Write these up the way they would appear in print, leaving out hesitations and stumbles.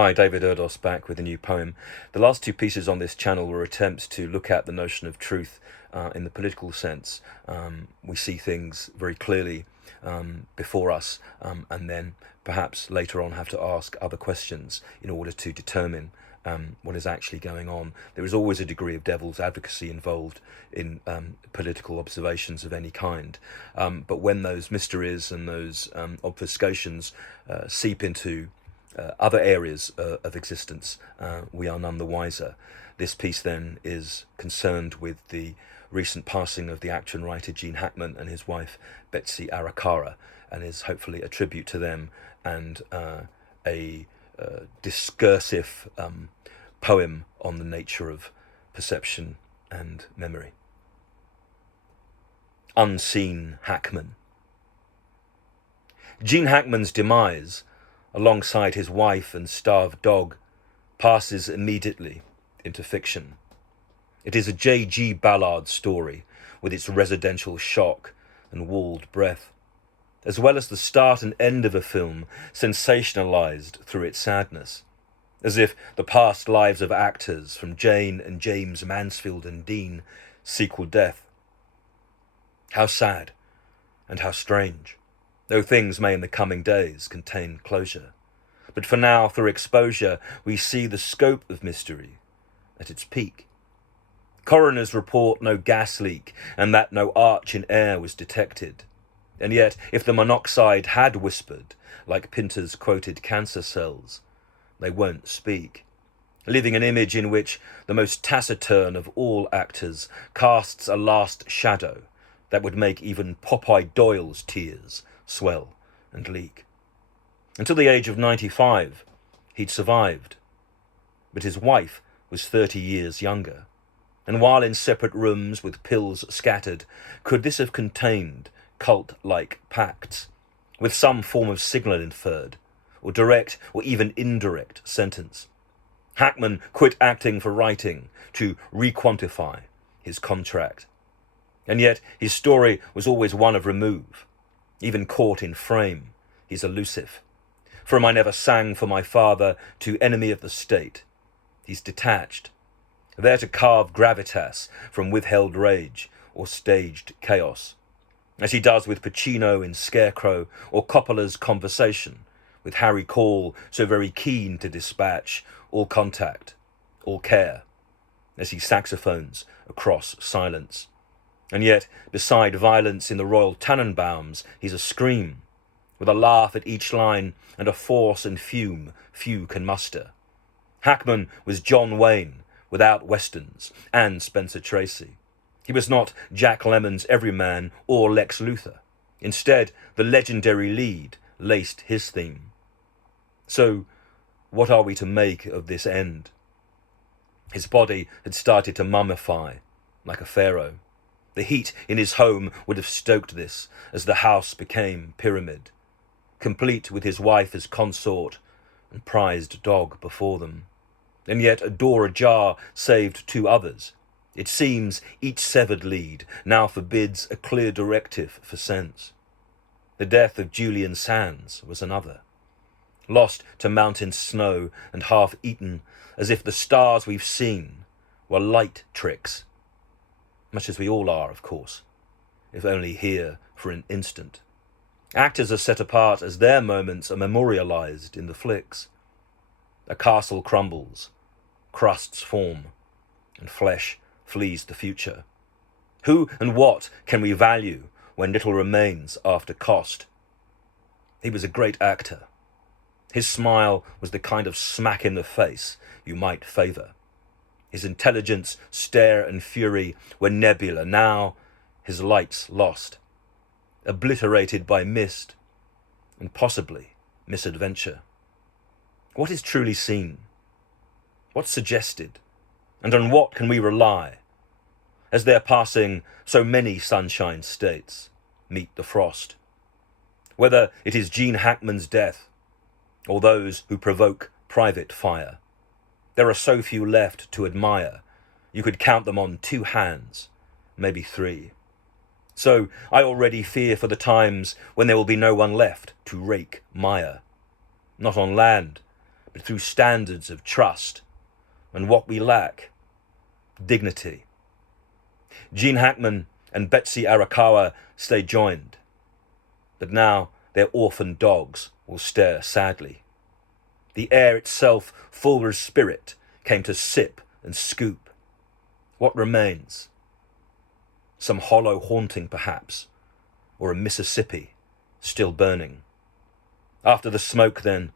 Hi, David Erdos back with a new poem. The last two pieces on this channel were attempts to look at the notion of truth in the political sense. We see things very clearly before us and then perhaps later on have to ask other questions in order to determine what is actually going on. There is always a degree of devil's advocacy involved in political observations of any kind. But when those mysteries and those obfuscations seep into other areas of existence, we are none the wiser. This piece then is concerned with the recent passing of the actor and writer Gene Hackman and his wife Betsy Arakara, and is hopefully a tribute to them and a discursive poem on the nature of perception and memory. Unseen Hackman. Gene Hackman's demise, alongside his wife and starved dog, passes immediately into fiction. It is a J.G. Ballard story with its residential shock and walled breath, as well as the start and end of a film sensationalized through its sadness, as if the past lives of actors from Jane and James Mansfield and Dean sequel death. How sad and how strange, though things may in the coming days contain closure. But for now, through exposure, we see the scope of mystery at its peak. Coroners report no gas leak and that no arch in air was detected. And yet, if the monoxide had whispered, like Pinter's quoted cancer cells, they won't speak, leaving an image in which the most taciturn of all actors casts a last shadow that would make even Popeye Doyle's tears swell and leak. Until the age of 95, he'd survived, but his wife was 30 years younger, and while in separate rooms with pills scattered, could this have contained cult-like pacts, with some form of signal inferred, or direct or even indirect sentence? Hackman quit acting for writing to requantify his contract, and yet his story was always one of remove. Even caught in frame, he's elusive. From I never sang for my father to enemy of the state, he's detached, there to carve gravitas from withheld rage or staged chaos, as he does with Pacino in Scarecrow or Coppola's conversation with Harry Call, so very keen to dispatch all contact, all care, as he saxophones across silence. And yet, beside violence in the Royal Tannenbaums, he's a scream, with a laugh at each line and a force and fume few can muster. Hackman was John Wayne without westerns and Spencer Tracy. He was not Jack Lemmon's everyman or Lex Luthor. Instead, the legendary lead laced his theme. So, what are we to make of this end? His body had started to mummify, like a pharaoh. The heat in his home would have stoked this, as the house became pyramid, complete with his wife as consort and prized dog before them. And yet a door ajar saved two others. It seems each severed lead now forbids a clear directive for sense. The death of Julian Sands was another, lost to mountain snow and half-eaten, as if the stars we've seen were light tricks. Much as we all are, of course, if only here for an instant. Actors are set apart as their moments are memorialized in the flicks. A castle crumbles, crusts form, and flesh flees the future. Who and what can we value when little remains after cost? He was a great actor. His smile was the kind of smack in the face you might favour. His intelligence, stare and fury were nebula. Now his lights lost, obliterated by mist and possibly misadventure. What is truly seen? What's suggested? And on what can we rely, as they're passing so many sunshine states meet the frost? Whether it is Gene Hackman's death or those who provoke private fire, there are so few left to admire, you could count them on two hands, maybe three. So I already fear for the times when there will be no one left to rake mire, not on land, but through standards of trust, and what we lack, dignity. Gene Hackman and Betsy Arakawa stay joined, but now their orphan dogs will stare sadly. The air itself, full of spirit, came to sip and scoop. What remains? Some hollow haunting, perhaps, or a Mississippi still burning. After the smoke, then,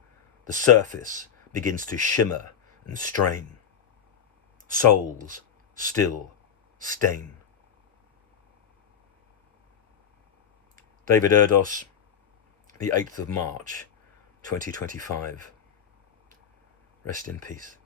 the surface begins to shimmer and strain. Souls still stain. David Erdos, the 8th of March, 2025. Rest in peace.